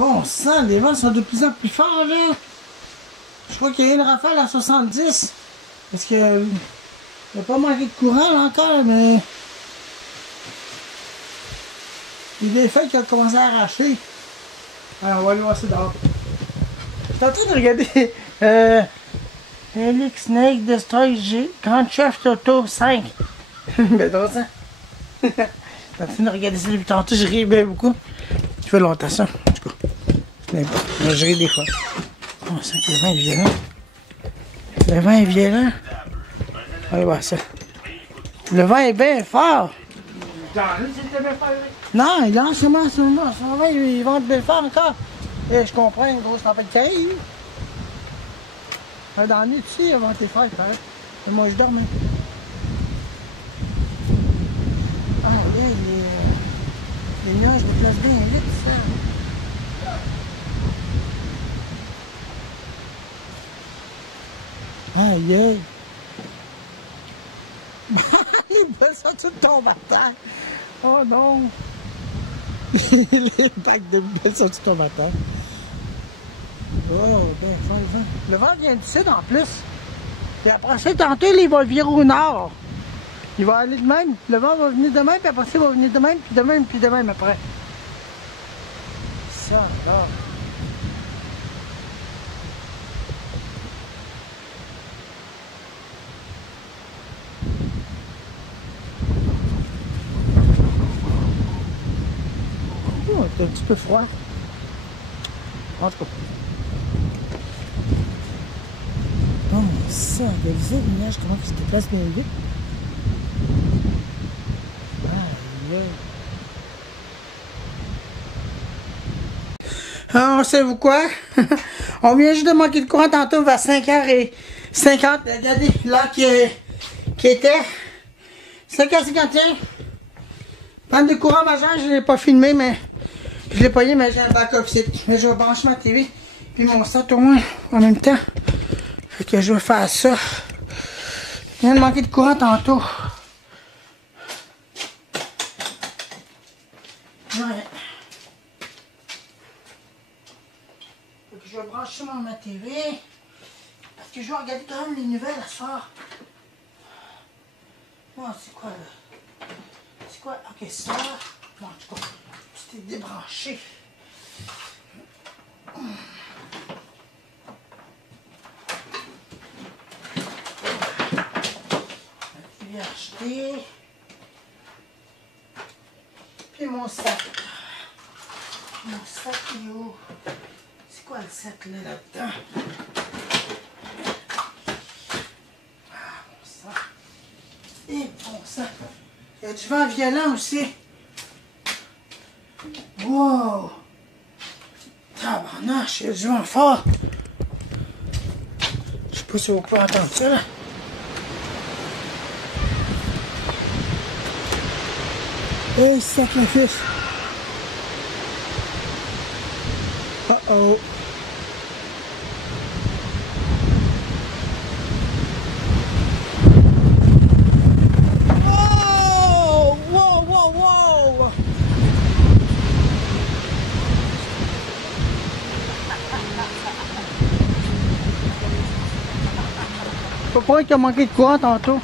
Bon sang, les vents sont de plus en plus forts, là. Je crois qu'il y a une rafale à 70. Parce que... il n'y a pas manqué de courant, là, encore, mais... il y a des feuilles qui ont commencé à arracher. Alors, on va aller voir ça dehors. Je suis en train de regarder... Helix Snake Destroy G Grand Chef Toto 5. Ben drôle ça. Je suis en train de regarder ça depuis tantôt, je ris bien beaucoup. Ça fait longtemps ça. En tout cas, c'est n'importe. Je ris des fois. On sent que le vent est violent. Le vent est violent. Allez voir ça. Le vent est bien fort. Non, il est en chemin, c'est là. Son vent, ils vont être bien fort encore. Et je comprends une grosse tempête qui arrive. Dans la nuit, tu sais, avant tes frères, pareil. Et moi, je dormais. Ah, là, les nuages déplacent bien vite, ça. Aïe, aïe. Les balles sont toutes tombées à terre. Oh non. Les bacs de balles sont toutes tombées à terre. Oh, bien fort le vent. Le vent vient du sud en plus. Et après ça, tantôt, il va virer au nord. Il va aller de même. Le vent va venir de même, puis après ça, il va venir de même, puis de même, puis de même après. Ça, là. Oh, c'est un petit peu froid. En tout cas. Oh, ça, regardez les nuages, comment ils se déplacent bien vite. Aïe, aïe. Alors, savez-vous quoi? On vient juste de manquer de courant tantôt vers 5h50. Regardez, là, qui était 5h51. Panne de courant majeur, je ne l'ai pas filmé, mais je l'ai payé, mais j'ai un backup site. Mais je vais brancher ma TV, puis mon sat au moins en même temps. Fait que je vais faire ça. Je viens de manquer de courant tantôt. Ouais. Fait que je vais brancher ma TV. Parce que je vais regarder quand même les nouvelles à ce soir. Oh, c'est quoi là? C'est quoi? Ok, ça. Bon, en tout cas, tout est débranché. Je vais acheter. Puis mon sac. Mon sac est où? C'est quoi le sac là, là-dedans? Ah, mon sac. Et mon sac. Il y a du vent violent aussi. Wow! Tabarnache, il y a du vent fort. Je sais pas si vous pouvez entendre ça là. Hey, sacrifice! Uh-oh! Oh! Wow, wow, wow! Faut pas qu'il a manqué de courant tantôt.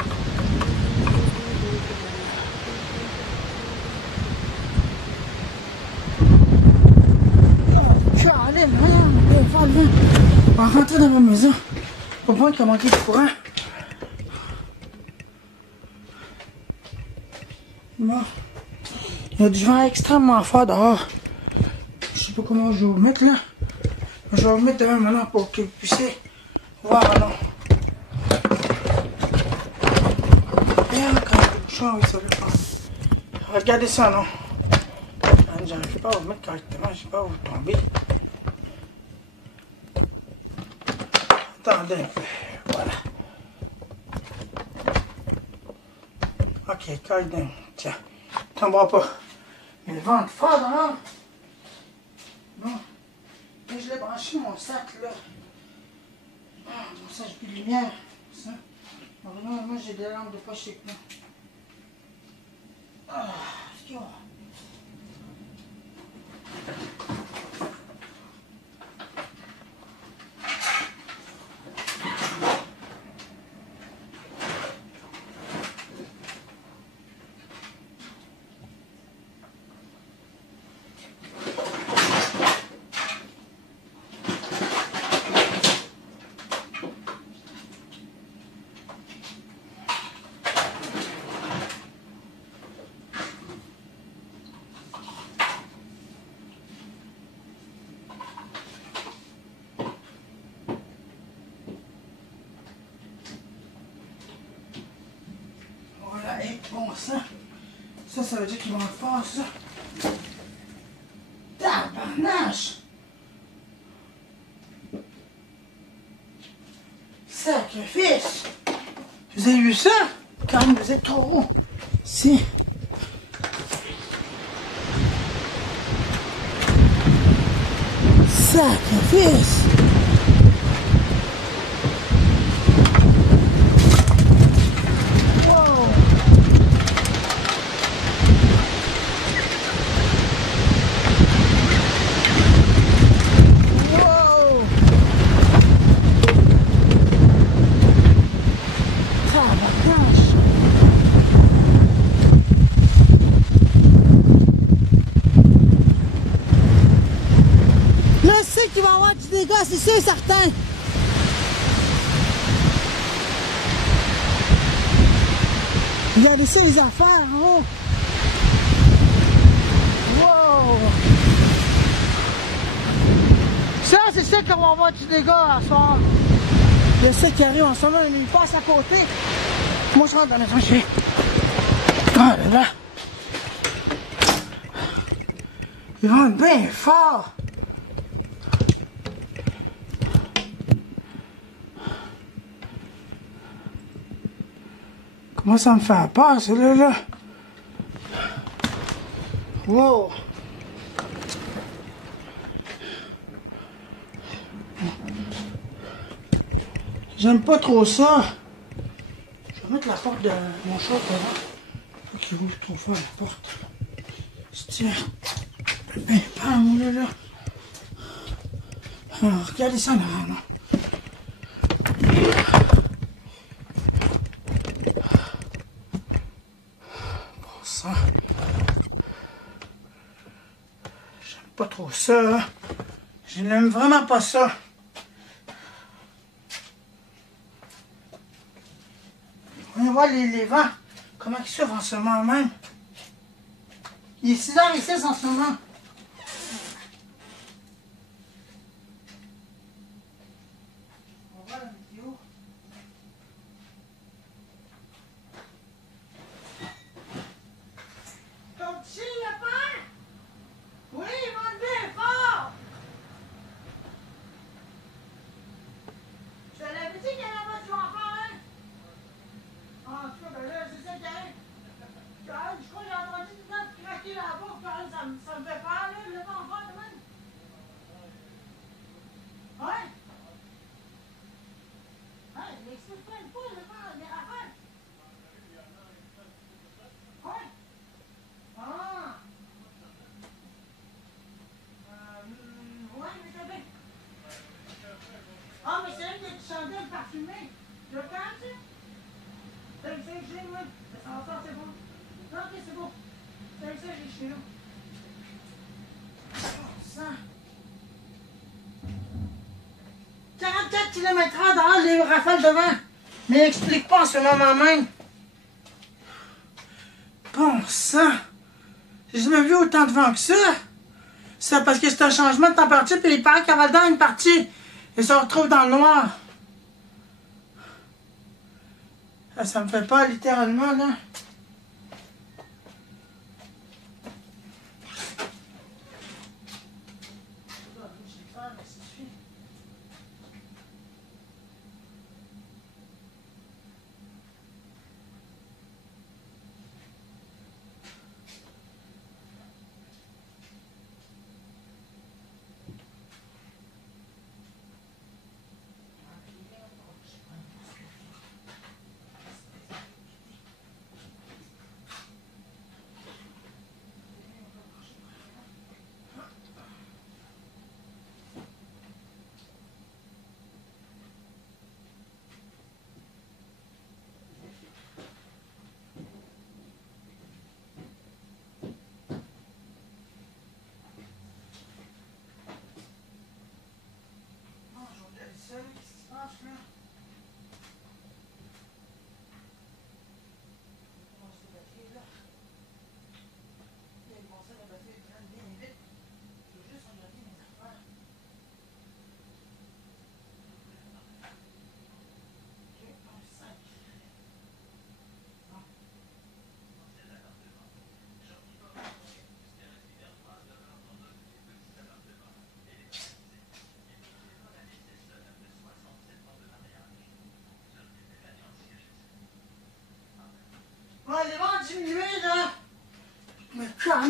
On va rentrer dans ma maison. Faut pas qu'il a manqué de courant. Bon. Il y a du vent extrêmement fort dehors. Je sais pas comment je vais vous mettre là. Je vais vous mettre devant maintenant pour que vous puissiez voir alors. Et encore le bouchon, oui, ça veut pas. Regardez ça, non? J'arrive pas à vous mettre correctement, je sais pas où vous tomber. Attendez un peu, voilà. Ok, calme, tiens, tombera pas. Mais le vent est fort dehors. Bon, et je l'ai branché mon sac là. Ah, bon, ça, j'ai plus de lumière. Ça. Bon, moi j'ai des lampes de poche chez moi. Ah, ça. Ça veut dire qu'ils vont être forts, ça. Tabarnache! Sacrifice! Vous avez vu ça? Quand même, vous êtes trop haut. Si. Sacrifice! Wow! Wow! Tabarnache! Là, je sais qu'il va y avoir du dégât, c'est sûr et certain. Regardez ça, les affaires en haut. Wow! Ça, c'est sûr qu'on va avoir du dégât à soir. Il y a ça qui arrive en ce moment, il passe à côté. Moi, je rentre dans la maison, je fais. Ah là là! Ils vont être bien fort! Moi, ça me fait peur, celui-là. Wow! J'aime pas trop ça. Je vais mettre la porte de mon chat devant. Faut qu'il ouvre trop fort la porte. Tiens. Ben, pam, là. Alors, regardez ça en avant, là. Ça. J'aime pas trop ça. Je n'aime vraiment pas ça. On va voir les vents. Comment ils s'ouvrent en ce moment même. Il est 6h06 en ce moment. On va voir la vidéo. Ton petit, il a peur? Oui, il va lever fort! Je l'avais dit qu'il y avait pas de enfant, hein? En tout cas, ben là, c'est ça qu'il y a. Je crois que j'ai entendu tout le temps craquer la bouche, ça me fait peur, là, le vent fort de même. Ouais? Ouais, mais c'est pas le vent, les rafales. Ouais? Ah! Ouais, mais c'est bien. Ah, mais c'est une des chandelles parfumées. Le quand, tu sais? C'est ça que j'ai, moi. Ça va faire, c'est bon. Non, ok, c'est bon. C'est ça que j'ai chez nous. Oh, ça. 44 km/h dehors, les rafales de vent. Mais explique pas en ce moment même. Bon sang. J'ai jamais vu autant de vent que ça. C'est parce que c'est un changement de température, puis il paraît qu'il y avait dans une partie. Et ça se retrouve dans le noir. Ça me fait peur littéralement, là.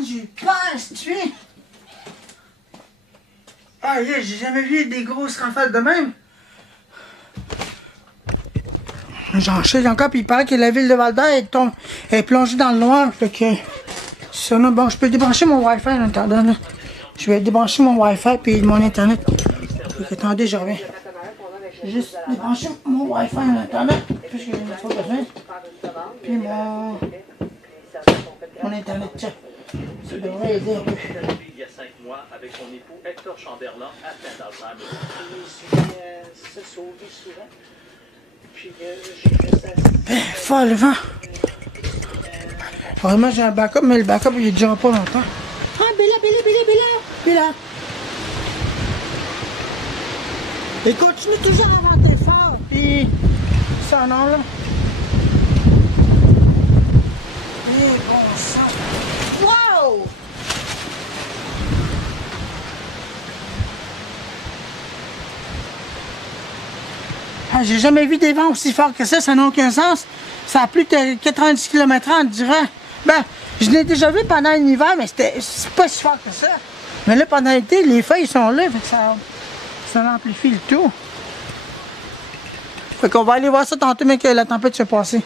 j'ai eu peur, tu es. Ah, yeah, j'ai jamais vu des grosses rafales de même. J'en chie encore, puis il paraît que la ville de Val-d'Or est plongée dans le noir. Fait que. Sinon, bon, je peux débrancher mon Wi-Fi en attendant. Là. Je vais débrancher mon Wi-Fi puis mon Internet. Donc, attendez, je reviens. Je vais juste débrancher mon Wi-Fi en attendant, puisque je n'ai pas besoin. Puis mon Internet, tiens. Ça devrait aider un peu. Il y a 5 mois avec son époux Hector Chamberlain atteint d'Alzheimer. Se sauver souvent. Puis j'ai fait ça. Ben, fort le vent. Vraiment, j'ai un backup, mais le backup, il ne durera pas longtemps. Ah, Bella. Et continue toujours à venter fort, puis ça non, là. Et bon sang. Wow! Ah, j'ai jamais vu des vents aussi forts que ça n'a aucun sens. Ça a plus de 90 km/h, on dirait. Ben, je l'ai déjà vu pendant l'hiver, mais c'est pas si fort que ça. Mais là, pendant l'été, les feuilles sont là, fait que ça amplifie le tout. Fait qu'on va aller voir ça tantôt, mais que la tempête se passer.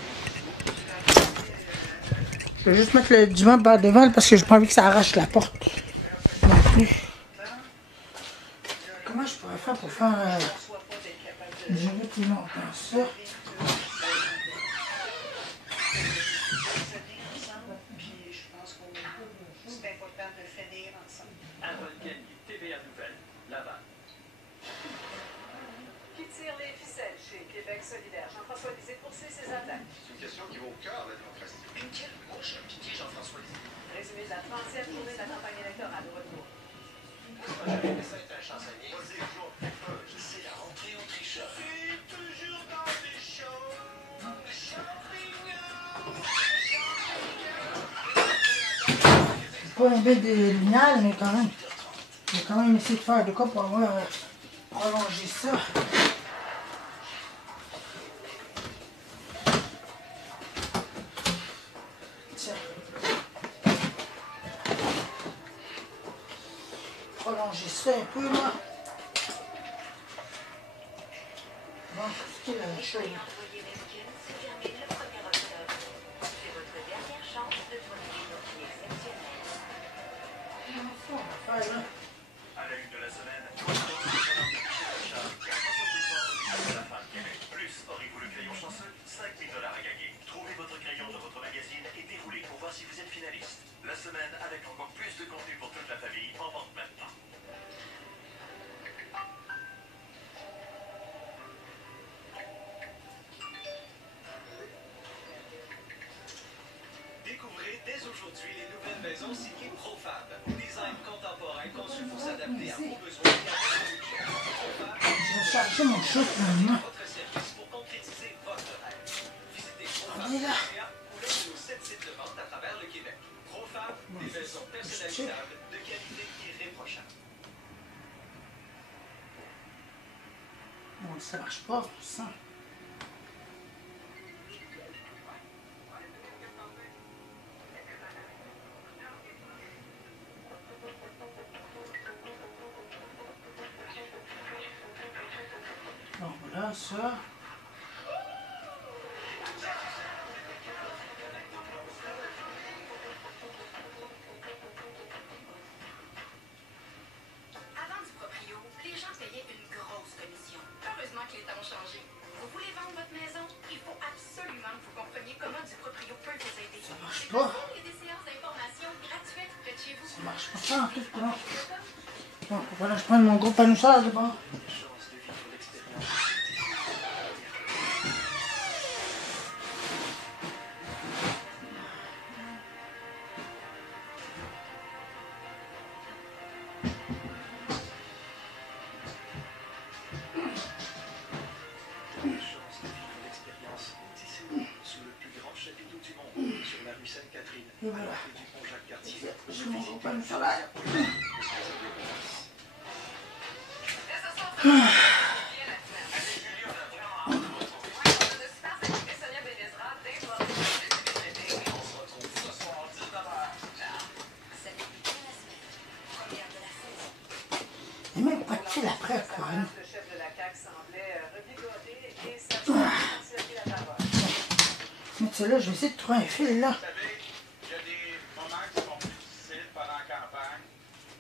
Je vais juste mettre le divan par devant parce que j'ai pas envie que ça arrache la porte. Non plus. Comment je pourrais faire pour faire durer plus longtemps ça? TVA Nouvelle, Laval. Qui tire les ficelles chez Québec solidaire? Jean-François Lisée poursuit ses attaques. C'est une question qui va au cœur de la démocratie. Une quelle mouche a piqué Jean-François Lisée? Résumé de la 30e journée de la campagne électorale au retour. J'avais fait ça être un chansonnier. Vas-y, toujours. Je sais la rentrée au tricheur. C'est toujours dans les champs. C'est pas un bel de lumière, mais quand même. Je vais quand même essayer de faire de quoi pour avoir prolongé ça. Tiens. Prolonger ça un peu là. Bon, c'est la même chose. On va faire là. À la une de la semaine, la fin de Québec. Plus, aurez-vous le crayon chanceux? 5 000 $ à gagner. Trouvez votre crayon dans votre magazine et déroulez pour voir si vous êtes finaliste. La semaine, avec encore plus de contenu pour toute la famille, en vente maintenant. Découvrez dès aujourd'hui les nouvelles maisons signées Profab. Design contemporain conçu pour s'adapter à vos besoins et à votre budget. Profab, Je vais charger mon chat finalement. votre service pour concrétiser votre rêve. Visitez On est là. Profab.ca ou l'un de nos 7 sites de vente à travers le Québec. Profab, des maisons personnalisables de qualité irréprochable. Bon, ça marche pas, ça. Bon, voilà, ça. Avant du proprio, les gens payaient une grosse commission. Heureusement que les temps ont changé. Vous voulez vendre votre maison? Il faut absolument que vous compreniez comment du proprio peut vous aider. Ça marche pas. Il y a des séances d'information gratuites près de chez vous. Ça marche pas en tout, non. Bon, voilà, je prends mon gros panoussage d'abord. Chance de vivre l'expérience. Sous le plus grand chapiteau du monde, sur la rue Sainte-Catherine, Et voilà. à l'entrée du pont Jacques-Cartier. J'ai mon gros panoussage. même pas de fil après, quoi. Le chef de la CAQ semblait revigorer et s'appuyer la parole. Mais tu sais, là, je vais essayer de trouver un fil, là. Vous savez, il y a des moments qui sont plus difficiles pendant la campagne.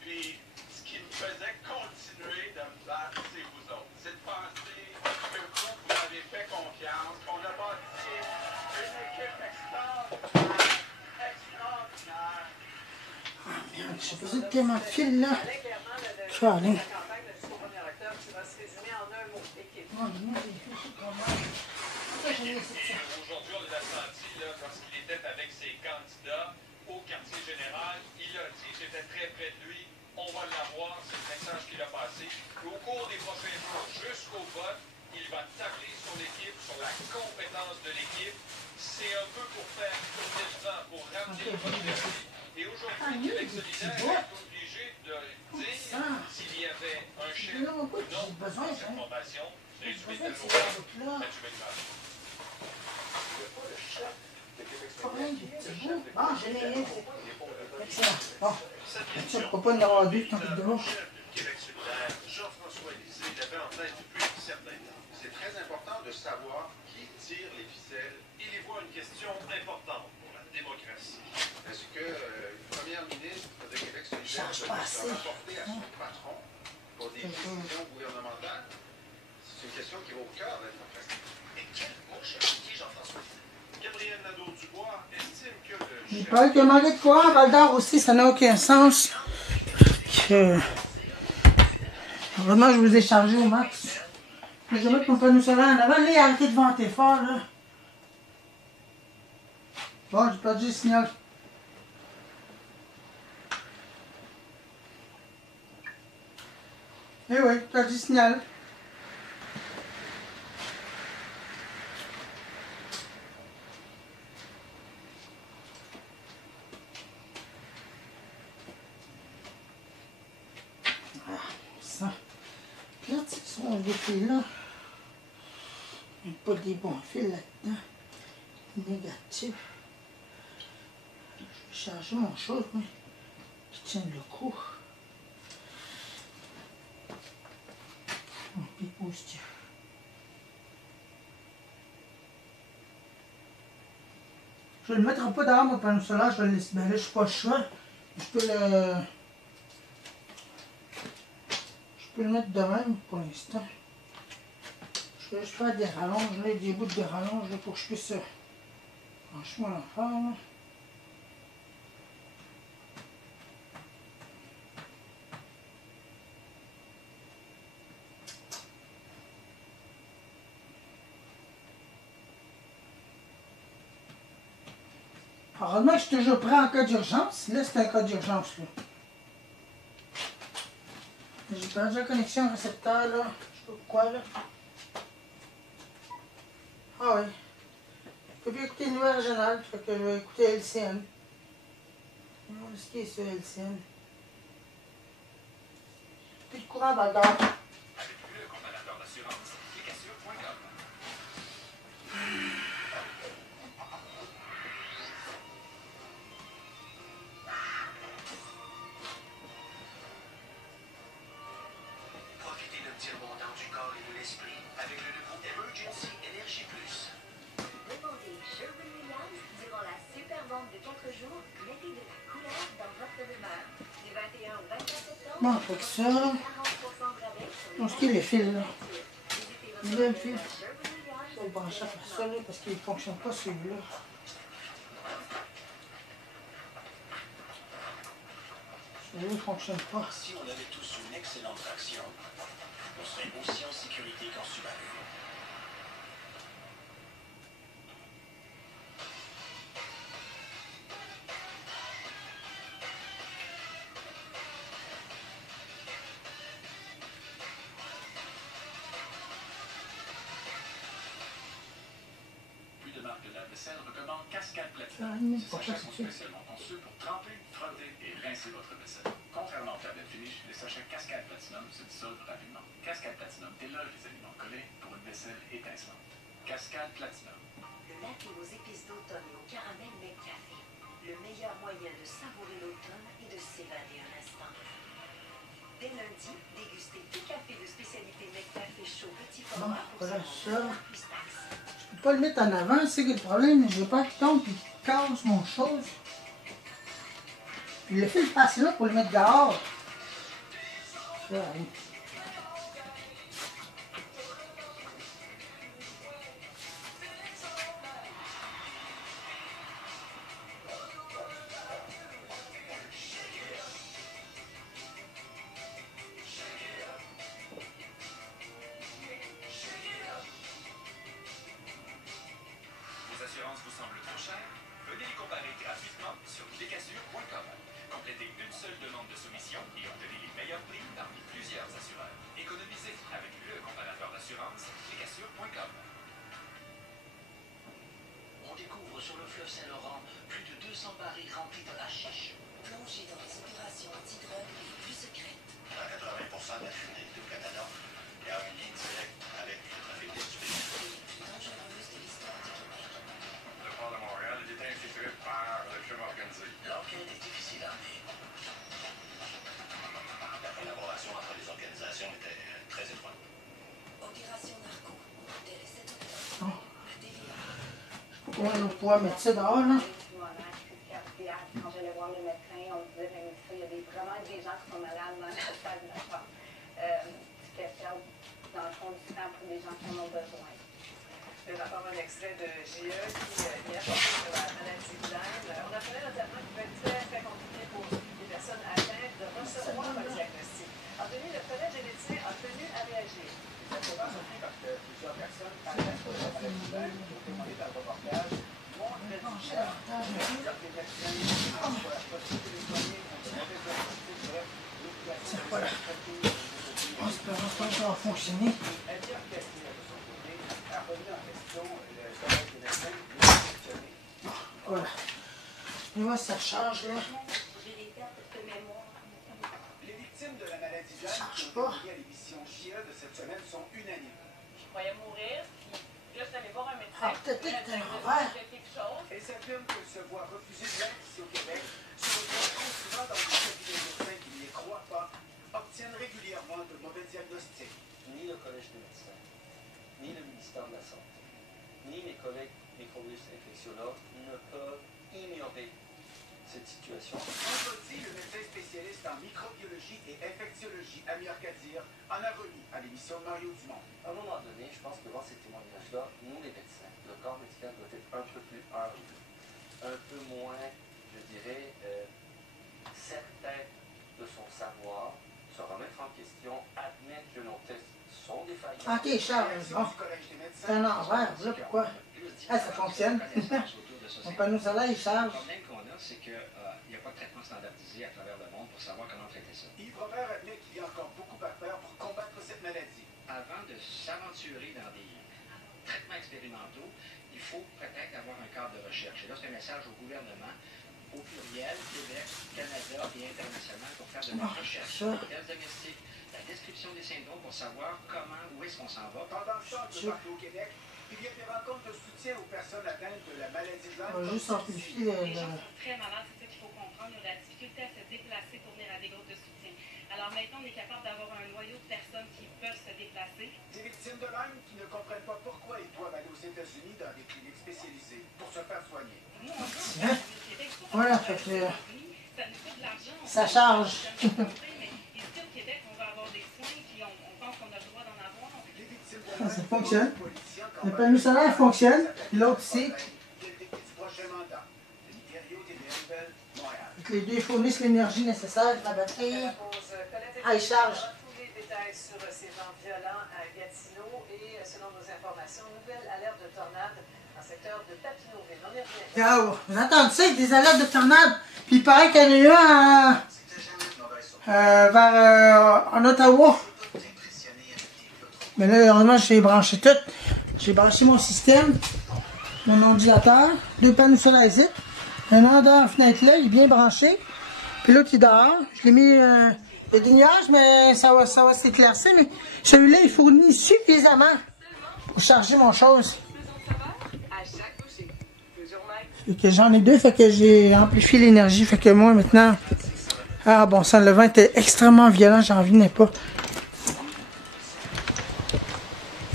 Puis, ce qui me faisait continuer de me battre, c'est vous autres. C'est de penser que vous m'avez fait confiance, qu'on a bâti une équipe extraordinaire. Extraordinaire. Merde, j'ai besoin de tellement de fil, là. Clairement, la campagne jusqu'au 1er octobre, qui va se résumer en un mot, équipe. Oh, moi, j'ai fait ça quand même. Ça, j'ai mis ça. Aujourd'hui, on l'a senti lorsqu'il était avec ses candidats au quartier général. Il a dit, j'étais très près de lui, on va l'avoir, c'est le message qu'il a passé. Et au cours des prochains jours, jusqu'au vote, il va tabler sur l'équipe, sur la compétence de l'équipe. C'est un peu pour faire tourner le vent, pour ramener le vote vers lui. Et aujourd'hui, Québec solidaire est obligé de dire s'il y avait un chef ou non dans cette formation. Résumé de la journée, Mathieu Bellemare. Ah, j'ai les. Excellent. Bon. Ça, pourquoi pas en avoir deux tant que de l'autre? Québec solidaire, Jean-François Lisée, l'avait en tête depuis un certain temps. C'est très important de savoir qui tire les ficelles. Il y voit une question importante pour la démocratie. Est-ce que une première ministre de Québec solidaire Change doit pas se assez. rapporter à son patron pour des décisions gouvernementales? C'est une question qui va au cœur de la démocratie. Et quelle mouche a piqué Jean-François? Gabriel Nadeau-Dubois estime que le Il chef paraît qu'il a manqué de quoi? Val d'Or aussi, ça n'a aucun sens. Que... Heureusement, je vous ai chargé au max. Mais je vais mettre mon panneau solaire en avant. Là, arrêtez de vanter fort, là. Bon, j'ai perdu le signal. Eh oui, j'ai perdu le signal. Ça. Là, ce sont des fils là. Il n'y a pas des bons fils là-dedans. Négatif. Je vais charger mon chose, mais qui tient le coup. Puis positif. Je ne le mettrai pas dehors mon panneau solaire, je vais le laisser. Ben là, je suis pas le choix. Je peux le mettre de même pour l'instant. Je vais juste faire des rallonges, là, des bouts de rallonge là, pour que je puisse franchement l'en faire. Là. Heureusement que je suis toujours prêt en cas d'urgence. Là, c'est un cas d'urgence. J'ai perdu la connexion au récepteur. Là. Je sais pas pourquoi. Là. Ah oui. Je peux plus écouter une nouvelle régionale. Fait que je vais écouter LCN. Qu'est-ce qui est sur LCN? Plus de courant dans le dehors. Avec le comparateur d'assurance, Clicassure.com. Profitez d'un tiers-montant du corps et de l'esprit avec le nouveau Emergency Energy Plus. Demandez Sherwin-Williams durant la super vente de 4 jours. Mettez de la couleur dans votre demeure. Du 21 au 24 septembre. Bon, fait que ça. 40% de rabais sur Bon, ce qui est les fils là. Visitez Il votre y a le fil. Sherwin-Williams. Je vais le brancher après ça là, parce qu'il ne fonctionne pas celui-là. Celui-là ne fonctionne pas. Si on avait tous une excellente traction, on serait aussi en sécurité qu'en Subaru. Plus de marques de lave-vaisselle recommandent Cascade Platinum. Ces sachets sont spécialement conçus pour tremper, frotter et rincer votre vaisselle. Contrairement aux tablettes finish, les sachets Cascade Platinum se dissolvent rapidement. Cascade Platinum déloge les aliments collés pour une vaisselle étincelante. Cascade Platinum. Le latte aux épices d'automne et au caramel McCafé. Le meilleur moyen de savourer l'automne et de s'évader un instant. Dès lundi, dégustez 2 cafés de spécialité McCafé chaud petit Bon, format pour voilà 5 ça. pistaches. Je peux pas le mettre en avant, c'est que le problème, j'ai pas qu'il tombe et qu'il casse mon chose. Puis le fil passe là pour le mettre dehors. Ça, hein. Vos assurances vous semblent trop chères? Venez les comparer gratuitement sur decassure.com. Complétez une seule demande de soumission et obtenez les meilleurs prix parmi plusieurs assureurs. Économisez avec le comparateur d'assurance decassure.com. On découvre sur le fleuve Saint-Laurent plus de 200 barils remplis de hashish. Plongez dans les opérations anti-drogue les plus secrètes. Dans 80% de la criminalité au Canada, il y a un lien direct avec le trafic de stupéfiants. Les plus dangereuses de l'histoire du Québec. Le port de Montréal est infiltré par le crime organisé. L'enquête est difficile à mener. La collaboration entre les organisations était très étroite. Opération Narco. Dès le 7 octobre. À TVA. Ouais, on va pouvoir mettre ça dehors, là. Quand j'allais voir le médecin, on me disait, mais il y a vraiment des gens qui sont malades dans la salle d'attente. Tu fais perdre, dans le fond, du temps pour des gens qui en ont besoin. Je vais avoir un extrait de JE qui est apporté sur la maladie de Lyme. On apprenait notamment qu'il peut être très, très compliqué pour les personnes atteintes de recevoir un diagnostic. En 2000, le collège des médecins a tenu à réagir. Les assurances ont pris parce que plusieurs personnes parlaient sur la maladie de Lyme, qui ont témoigné dans le reportage. Voilà. On espère que ça va fonctionner. Voilà. Et moi, ça charge là. J'ai des pertes de mémoire. Les victimes de la maladie de Lyme qui ont été à l'émission JE de cette semaine sont unanimes. Je croyais mourir, puis là, je suis allée voir un médecin. Ah, peut-être que t'es en envers. Quelque chose. Elles affirment qu'elles se voient refuser de l'aide ici au Québec, se retrouvent trop souvent dans des cabinets de médecins qui ne les croient pas, obtiennent régulièrement de mauvais diagnostics. Ni le Collège des médecins, ni le ministère de la Santé, ni mes collègues microbiologistes infectiologues ne peuvent ignorer cette situation. Vendredi, le médecin spécialiste en microbiologie et infectiologie, Amir Kadir, en a remis à l'émission Mario Dumont. À un moment donné, je pense que devant ces témoignages-là, nous les médecins, le corps médical doit être un peu plus humble, un peu moins, je dirais, certain de son savoir, se remettre en question, admettre que nos tests sont défaillants. Ok, Charles, bon. C'est un envers, là, pourquoi? Ah, ça fonctionne. Mon panneau solaire, il charge. Le problème qu'on a, c'est qu'il n'y a pas de traitement standardisé à travers le monde pour savoir comment traiter ça. Yves Robert admet qu'il y a encore beaucoup à faire pour combattre cette maladie. Avant de s'aventurer dans des traitements expérimentaux, il faut peut-être avoir un cadre de recherche. Et là, c'est un message au gouvernement, au pluriel, Québec, Canada et international pour faire de la recherche. Le test diagnostic, la description des symptômes pour savoir comment, où est-ce qu'on s'en va. Pendant le temps de partout au Québec, il y a des rencontres de soutien aux personnes atteintes de la maladie de Lyme. On va juste amplifier Les gens sont très malades, c'est ça qu'il faut comprendre. Ils ont de la difficulté à se déplacer pour venir à des groupes de soutien. Alors maintenant, on est capable d'avoir un noyau de personnes qui peuvent se déplacer. Des victimes de Lyme qui ne comprennent pas pourquoi ils doivent aller aux États-Unis dans des cliniques spécialisées pour se faire soigner. Nous, on veut Voilà, fait que ça nous coûte de l'argent. ça charge. Mais ici au Québec, on va avoir des soins, puis on pense qu'on a le droit d'en avoir. Ça fonctionne. Le panneau solaire fonctionne. L'autre ici. Les deux fournissent l'énergie nécessaire de la batterie. Ah, il charge. Tous les détails sur ces vents violents à Gatineau et selon nos informations, nouvelle alerte de tornade dans le secteur de Papineauville. On y revient. Oh, vous entendez ça avec des alertes de tornade? Puis il paraît qu'il y en a eu un en Ottawa. Mais là, heureusement, j'ai branché tout. J'ai branché mon système, mon ordinateur, deux panneaux solaires ici. Un an dans la fenêtre là, il est bien branché. Puis l'autre, il est dehors. Je l'ai mis, il y a des nuages, mais ça va s'éclaircir. Mais celui-là, il fournit suffisamment pour charger mon chose. Fait que j'en ai deux, fait que j'ai amplifié l'énergie. Fait que moi, maintenant, Ah bon sang, le vent était extrêmement violent, j'en revenais pas.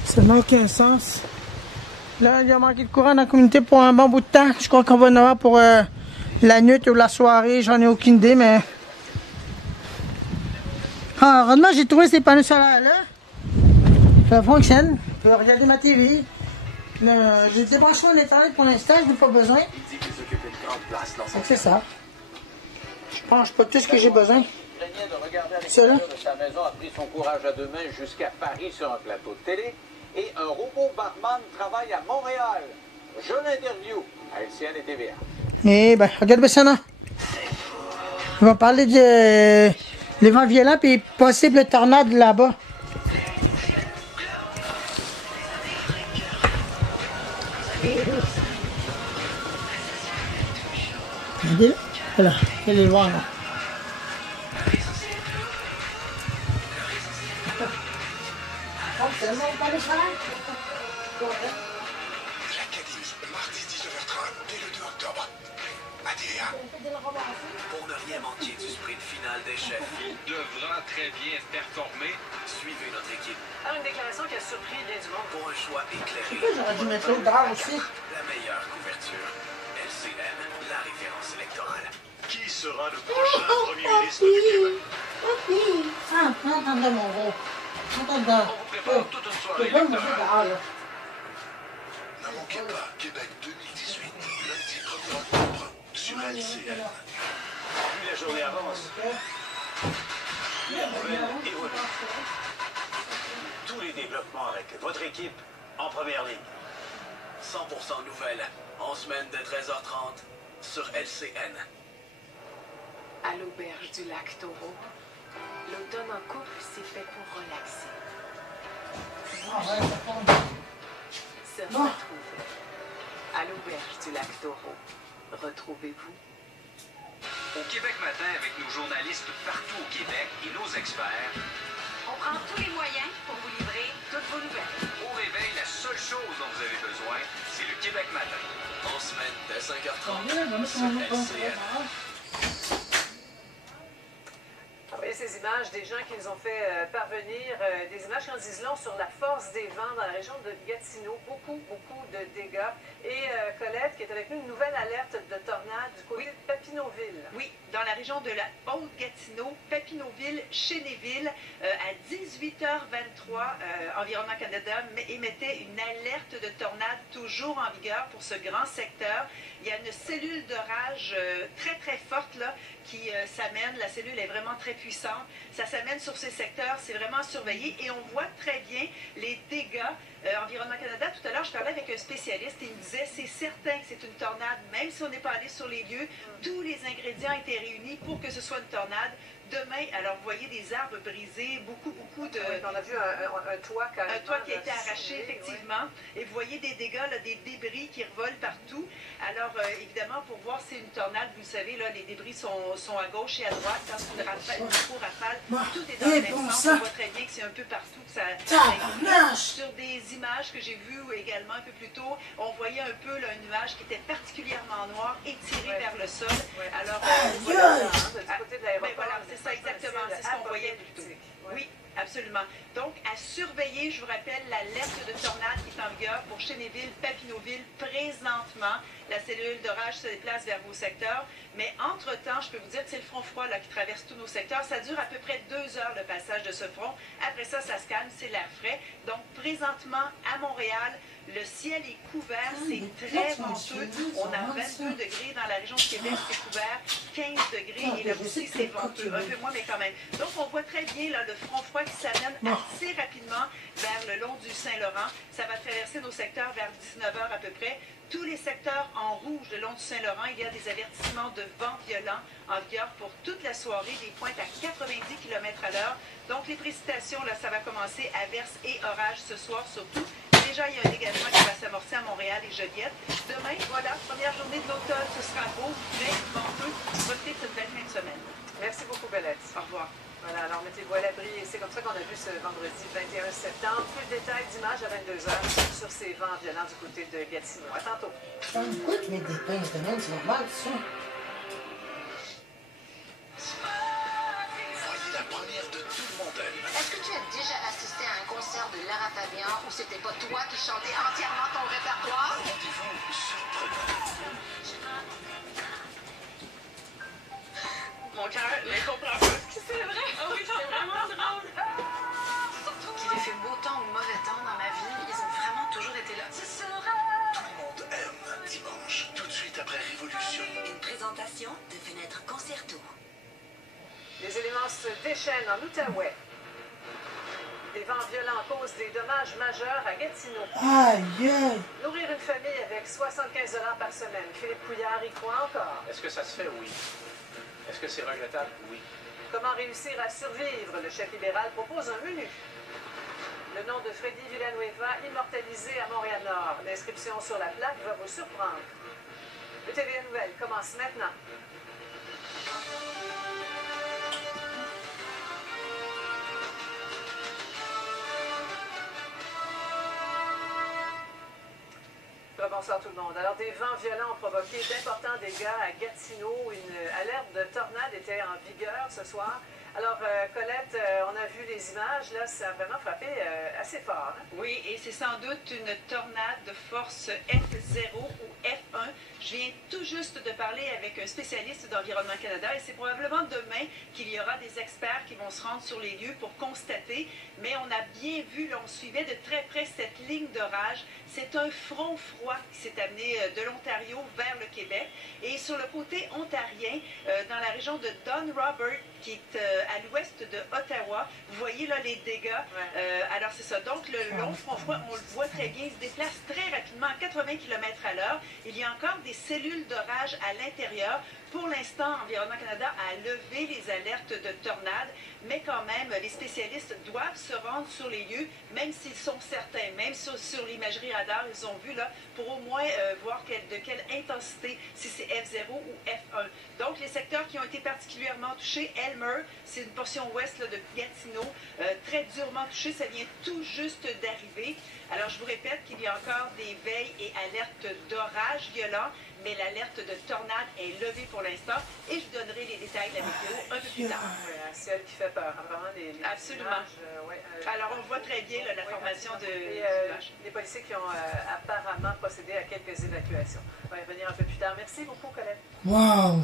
Ça n'a aucun sens. Là, il y a manqué de courant dans la communauté pour un bon bout de temps. Je crois qu'on va en avoir pour la nuit ou la soirée, j'en ai aucune idée, mais... Ah, heureusement, j'ai trouvé ces panneaux solaires là. Ça fonctionne. Je peux regarder ma TV. J'ai débranché mon internet pour l'instant, je n'ai pas besoin. Donc c'est ça. Je pense pas tout ce que j'ai besoin. C'est là. Sa maison a pris son courage à deux mains jusqu'à Paris sur un plateau de télé. Et un robot barman travaille à Montréal. Je l'interview à LCN et TVA. Eh ben, regarde ça là. On va parler de les vents violents et possible tornade là-bas. Regardez là. Voilà, allez le voir là. L'Académie, mardi 19h30, dès le 2 octobre. ADA. Pour ne rien manquer du sprint final des chefs. Il devra très bien performer. Suivez notre équipe Alors, une déclaration qui a surpris bien du monde. pour un choix éclairé. J'aurais dû mettre l'autre dehors aussi. La meilleure couverture. LCN, la référence électorale. Qui sera le prochain premier ministre du Québec? Ah, entendez mon gros. Entendez. On vous prépare toute une soirée électorale. Ne manquez pas Québec 2018, lundi 1er octobre, sur LCN. Plus la journée avance, la nouvelle évolue. Tous les développements avec votre équipe en première ligne. 100% nouvelles, en semaine de 13h30, sur LCN. À l'auberge du lac Taureau, l'automne en couple s'est fait pour relaxer. Se retrouver. À l'auberge du lac Taureau, retrouvez-vous. Au Québec Matin, avec nos journalistes partout au Québec et nos experts, On prend tous les moyens pour vous livrer toutes vos nouvelles. au réveil, la seule chose dont vous avez besoin, c'est le Québec Matin. En semaine dès 5h30, sur LCN. Vous voyez ces images des gens qui nous ont fait parvenir, des images qui en disent long sur la force des vents dans la région de Gatineau. Beaucoup de dégâts. Et Colette qui est avec nous, une nouvelle alerte de tornade du côté de Papineauville. Oui, dans la région de la Haute-Gatineau, Papineauville, Chénéville, à 18h23, Environnement Canada émettait une alerte de tornade toujours en vigueur pour ce grand secteur. Il y a une cellule d'orage très forte là, qui s'amène. La cellule est vraiment très puissante. Ça s'amène sur ces secteurs. C'est vraiment surveillé et on voit très bien les dégâts. Environnement Canada, tout à l'heure, je parlais avec un spécialiste et il me disait c'est certain que c'est une tornade, même si on n'est pas allé sur les lieux, tous les ingrédients étaient réunis pour que ce soit une tornade. Demain, alors vous voyez des arbres brisés, beaucoup de... Oui, on a vu un toit carrément. Un toit qui a été arraché, effectivement. Ouais. Et vous voyez des dégâts, là, des débris qui revolent partout. Alors, évidemment, pour voir si c'est une tornade, vous savez, là, les débris sont à gauche et à droite. Quand c'est une rafale, tout est dans le même sens. On voit très bien que c'est un peu partout que ça sur des images que j'ai vues également un peu plus tôt, on voyait un peu là, un nuage qui était particulièrement noir, étiré vers le sol. Ouais. Alors, voilà, du côté de l'aéroport. Voilà, c'est ça exactement, c'est ce qu'on voyait plutôt. Oui, absolument. Donc, à surveiller, je vous rappelle, l'alerte de tornade qui est en vigueur pour Chénéville, Papineauville, présentement. La cellule d'orage se déplace vers vos secteurs. Mais entre-temps, je peux vous dire que c'est le front froid là, qui traverse tous nos secteurs. Ça dure à peu près 2 heures le passage de ce front. Après ça, ça se calme, c'est l'air frais. Donc, présentement, à Montréal, le ciel est couvert, c'est très venteux. On a 22 degrés dans la région de Québec, c'est couvert, 15 degrés, et là aussi c'est venteux, un peu moins, mais quand même. Donc on voit très bien là, le front froid qui s'amène assez rapidement vers le long du Saint-Laurent. Ça va traverser nos secteurs vers 19h à peu près. Tous les secteurs en rouge le long du Saint-Laurent, il y a des avertissements de vent violent en vigueur pour toute la soirée, des pointes à 90 km/h. Donc les précipitations, là, ça va commencer averses et orages ce soir surtout. Déjà, il y a un dégagement qui va s'amorcer à Montréal et Joliette. Demain, voilà, première journée de l'automne, ce sera beau, mais venteux. Profitez de cette belle fin de semaine. Merci beaucoup, Belette. Au revoir. Voilà, alors mettez-vous à l'abri. C'est comme ça qu'on a vu ce vendredi 21 septembre. Plus de détails d'images à 22h sur ces vents violents du côté de Gatineau. À tantôt. Ça me coûte mettre des pains de semaine, c'est normal, ça. bien ou c'était pas toi qui chantais entièrement ton répertoire? Mon cœur ne comprend pas ce qui c'est vrai. Ah oui, c'est vraiment drôle. Qu'il ait fait beau temps ou mauvais temps dans ma vie, ils ont vraiment toujours été là. Tout le monde aime dimanche, tout de suite après Révolution. Une présentation de Fenêtre Concerto. Les éléments se déchaînent en Outaouais. Des vents violents causent des dommages majeurs à Gatineau. Aïe, aïe. Nourrir une famille avec 75 $ par semaine. Philippe Couillard y croit encore. Est-ce que ça se fait? Oui. Est-ce que c'est regrettable? Oui. Comment réussir à survivre? Le chef libéral propose un menu. Le nom de Freddy Villanueva immortalisé à Montréal-Nord. L'inscription sur la plaque va vous surprendre. Le TVA Nouvelle commence maintenant. Bonsoir tout le monde. Alors, des vents violents ont provoqué d'importants dégâts à Gatineau. Une alerte de tornade était en vigueur ce soir. Alors, Colette, on a vu les images. Là, ça a vraiment frappé assez fort. Hein? Oui, et c'est sans doute une tornade de force F0 ou F1. Je viens tout juste de parler avec un spécialiste d'Environnement Canada et c'est probablement demain qu'il y aura des experts qui vont se rendre sur les lieux pour constater. Mais on a bien vu, là, on suivait de très près cette ligne d'orage. C'est un front froid qui s'est amené de l'Ontario vers le Québec. Et sur le côté ontarien, dans la région de Don Robert, qui est à l'ouest de Ottawa, vous voyez là les dégâts. Alors c'est ça. Donc le long front froid, on le voit très bien, il se déplace très rapidement à 80 km/h. Il y a encore des cellules d'orage à l'intérieur. Pour l'instant, Environnement Canada a levé les alertes de tornades, mais quand même, les spécialistes doivent se rendre sur les lieux, même s'ils sont certains, même sur l'imagerie radar, ils ont vu là, pour au moins voir de quelle intensité, si c'est F0 ou F1. Donc, les secteurs qui ont été particulièrement touchés, Elmer, c'est une portion ouest là, de Gatineau, très durement touchée, ça vient tout juste d'arriver. Alors, je vous répète qu'il y a encore des veilles et alertes d'orage violents, mais l'alerte de tornade est levée pour l'instant et je vous donnerai les détails de la météo un peu plus tard. Oui, un ciel qui fait peur, hein, vraiment les absolument. Images, alors on voit très bien là, la formation de les policiers qui ont apparemment procédé à quelques évacuations. On va y revenir un peu plus tard. Merci beaucoup, Colette. Wow!